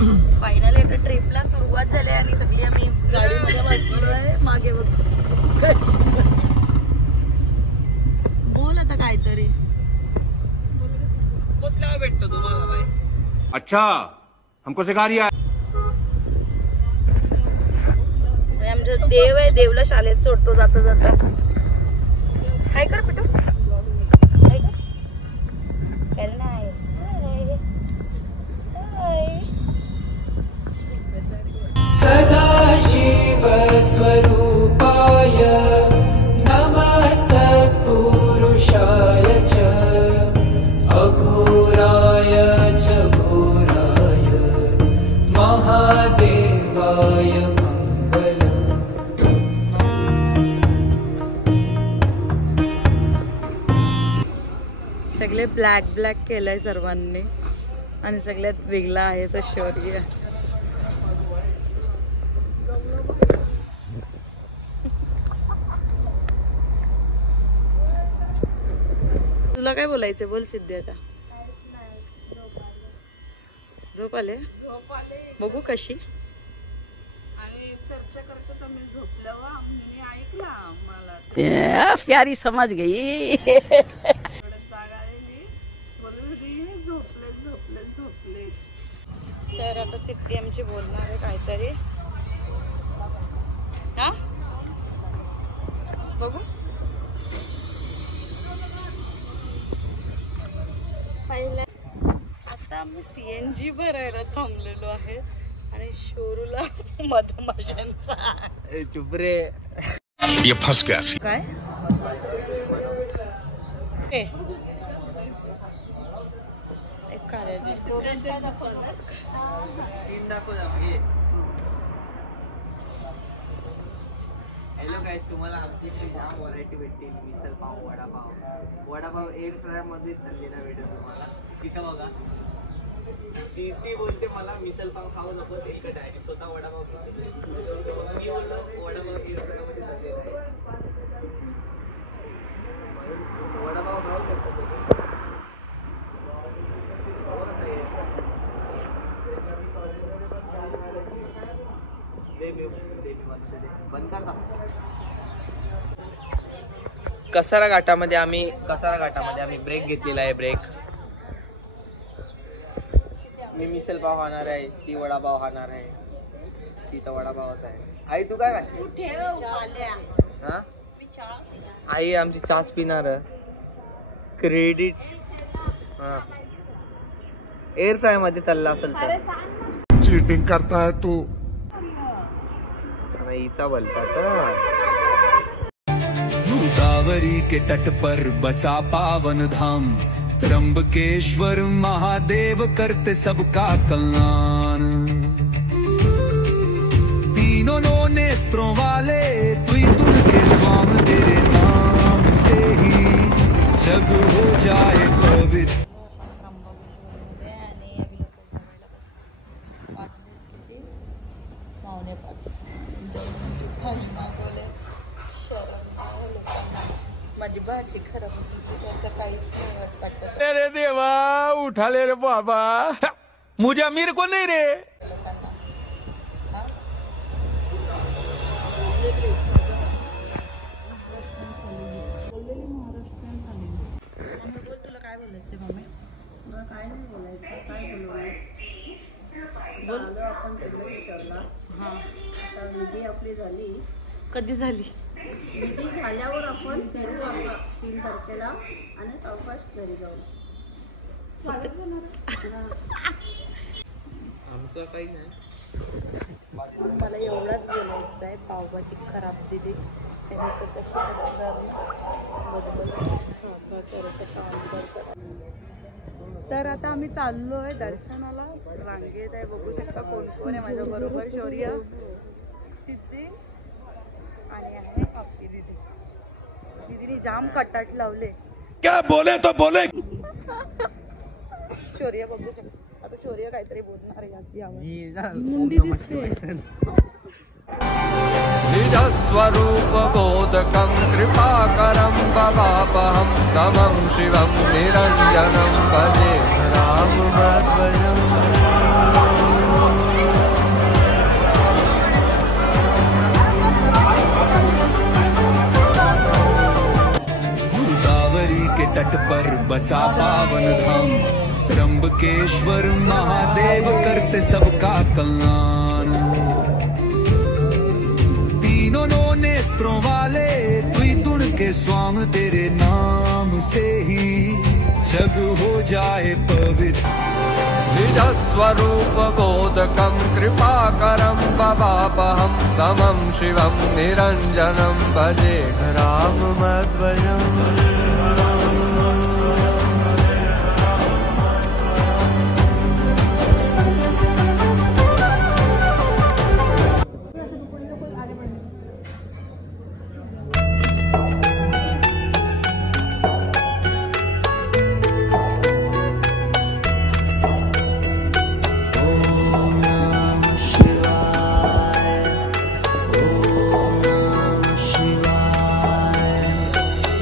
Finally आता ट्रिपला सुरुवात झाली आणि सगळी आम्ही गाडीमध्ये बसलोय. मागे बघ बोल आता काहीतरी भेटतो तुम्हाला बाई. अच्छा हमको सिखा रिया. आमचं देव आहे, देवला शाळेत सोडतो जाता जाता. हाय कर पिटू, हाय कर. सदाशिव स्वरूपाय नमस्तत्पुरुषाय च अघोराय च घोराय महादेवाय मंगलम्. सगळे ब्लॅक ब्लॅक केलंय सर्वांनी आणि सगळ्यात वेगळा आहे तो शौर्य. तुला काय बोलायचं बोल सिद्धी. आता झोप आले, बघू कशी आणि चर्चा करतो. मी झोपल्यावर मी ऐकला मला प्यारी समज गई. झोपले. तर आता सिद्धी आमची बोलणार आहे काहीतरी. हा बघू. आता आम्ही CNG भरायला थांबलेलो आहे आणि शोरूला मधमाशांचा. चुप रे. ये फंस गया. काय हॅलो गाईस, तुम्हाला आमची जाम व्हरायटी भेटतील. मिसळ पाव, वडापाव. वडापाव एअर फ्रायर मध्ये तळलेला भेटेल तुम्हाला. तिथं बघा ती बोलते मला मिसळ पाव खाऊ नको, तेलकट आहे. स्वतः वडापाव घेते. मी बोललो वडापाव एअर फ्रायर मध्ये तळलेला आहे. वडापाव खाऊ शकता तुम्ही. कसारा घाटामध्ये आम्ही ब्रेक घेतलेला आहे. ब्रेक मी मिसळ पाव खाणार आहे, ती वडापाव खाणार आहे. तिथं वडापावच आहे. आई तू काय हा आई आमची चहाच पिणार. क्रेडिट हा एअर फ्राय मध्ये तळला असेल तर. चीटिंग करता है तू. ईचा बोलता गोदावरी के तट पर बसा पावन धाम, त्र्यंबकेश्वर महादेव करते सबका कल्याण. तीनों नेत्रों वाले तुई तुन के स्वामी, तेरे नाम से ही जग हो जाए पवित्र. माझी भाजी खराब त्याचा काहीच वाटत. अरे देवा उठाले रे बाबा, मुझे अमीर को नहीं रे. तुला काय बोलायचं मम्मी? तुला काय नाही बोलायचं. काय बोल. आपण विचारला. हा आता विधी आपली झाली. कधी झाली विधी? झाल्यावर आपण भेटू 3 तारखेला आणि सावकाश घरी जाऊ. आमचं काही नाही. मला एवढाच बोलायचं आहे, पावभाजी खराब दिली. तर आता आम्ही चाललोय दर्शनाला. रांगेत आहे, बघू शकता कोण कोण आहे माझ्या बरोबर. शौर्य, सिद्धी आणि आहे आपली दीदी. दीदीने जाम कटाट लावले. क्या बोले तो बोले. शौर्य बघू शकता. आता शौर्य काहीतरी बोलणार आहे. निज स्वरूप बोधकं कृपाकरं भवापहं समं शिवं निरञ्जनं भजे रामभद्रम्. बसा पावन धाम। त्र्यंबकेश्वर महादेव करते सबका कल्याण। तीनों नेत्रों वाले तुई तुण के स्वांग, तेरे नाम से ही जग हो जाए पवित्र। निज स्वरूप बोधकं कृपाकरं भवापहं समं शिवं निरञ्जनं भजे राममध्वजम्।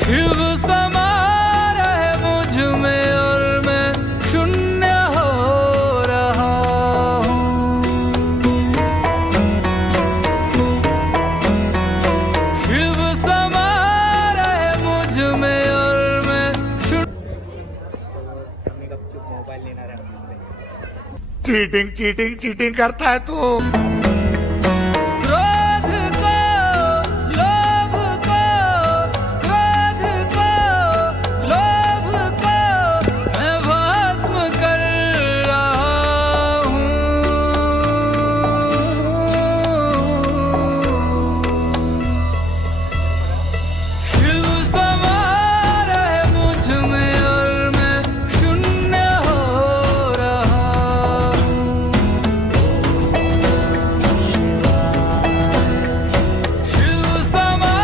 शिव समा रहे मुझ में और मैं शून्य हो रहा हूँ। शिव समा रहे मुझ में और मैं आम्ही गपचूप मोबाईल नेणार आहे। चीटिंग चीटिंग चीटिंग करता है तू। क्रोध को, लोभ को, क्रोध को, लोभ को मैं भस्म कर रहा हूँ। शिव समा रहे मुझ में और मैं शून्य हो रहा हूँ। शिव समा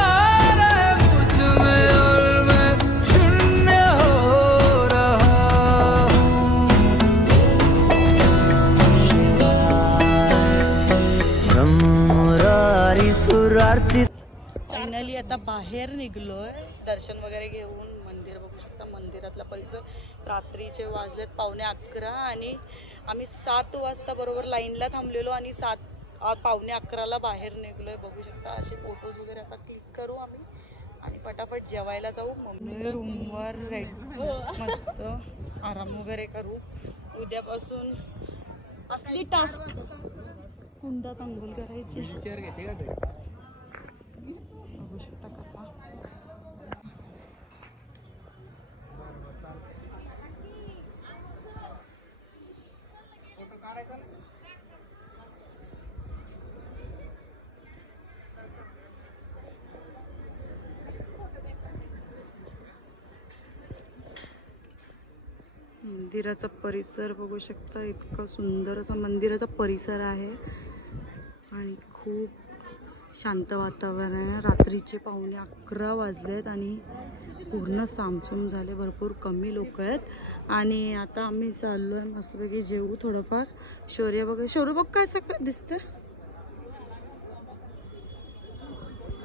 रहे मुझ में और मैं शून्य हो रहा हूँ। ब्रह्म मुरारी सुरार्चित। फायनली आता बाहेर निघलोय दर्शन वगैरे घेऊन। मंदिर बघू शकता, मंदिरातला परिसर। रात्रीचे वाजलेत 11:15 आणि आम्ही 7 वाजता बरोबर लाईनला थांबलेलो आणि 11:15 बाहेर निघलोय। बघू शकता असे फोटोज वगैरे आता क्लिक करू आम्ही आणि पटापट जेवायला जाऊ। मम्मी रूमवर मस्त आराम वगैरे करू। उद्यापासून असली टास्क कुंडात अंघोळ करायची। बघू शकता कसा मंदिराचा परिसर बघू शकता। इतका सुंदर असा मंदिराचा परिसर आहे आणि खूप शांत वातावरण आहे। रात्रीचे 11:15 वाजलेत आणि पूर्ण सामसूम झाले। भरपूर कमी लोक आहेत आणि आता आम्ही चाललोय मस्तपैकी जेवू थोडंफार। शौर्य बघा, शौर्य बघ काय सगळं दिसतं।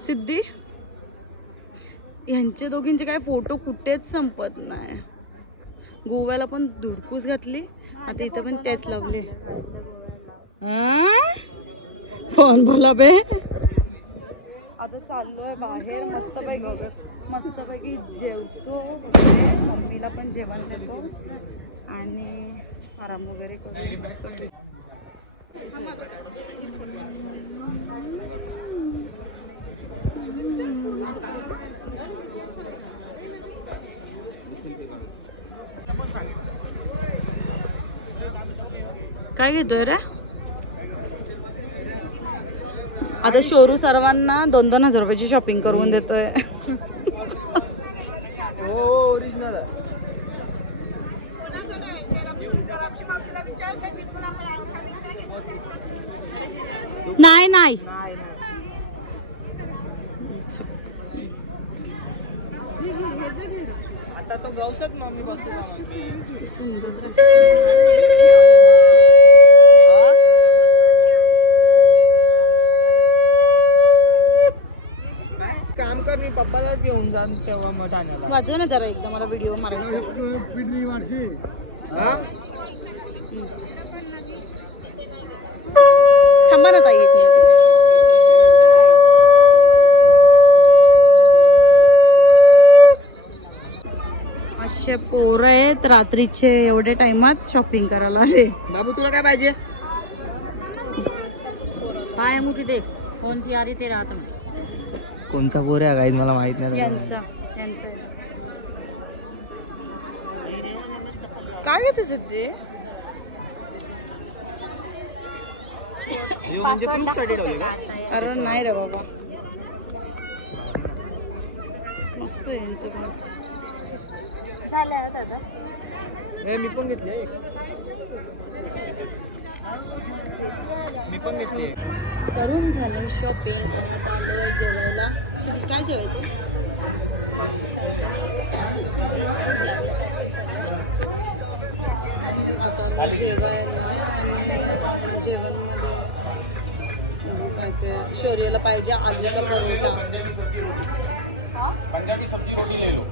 सिद्धी यांचे दोघींचे काय फोटो कुठेच संपत नाही। गोव्याला पण धुडकूस घातली, आता इथं पण तेच लावले। फोन बोला बे। आता चाललोय बाहेर मस्तपैकी जेवतो वगैरे। मम्मीला पण जेवण देतो आणि आराम वगैरे करू। काय घेतोय रे? आता शोरू सर्वांना 2-2 हजार रुपयाची शॉपिंग करून देतोय। ओरिजिनल नाही नाही आता तो गवसच मम्मी बसला। काम कर, मी पप्पाला घेऊन जाण तेव्हा मग ठाण्याला। वाजव ना जरा एकदा, मला व्हिडिओ मारायचा। थांबा ना ताई एक मिनिट। आमचे पोरं आहेत रात्रीचे एवढे टाइमात शॉपिंग करायला आले. बाबू तुला काय पाहिजे? पाय मुठी दे कोणची आली ते राहत कोणचा पोर आहे गाईज मला माहित नाही. यांचा काय घेते सध्या म्हणजे प्रूफ साठी ठेवले का? अरे नाही रे बाबा मस्त आहे यांचं पण. मी पण घेतली करून झालं शॉपिंग. आता आलो जेवायला. काय जेवायचं? आता जेवायला आणि जेवणमध्ये काय शौर्याला पाहिजे आलूचा परोठा. पंजाबी सब्जी रोटी ले लो.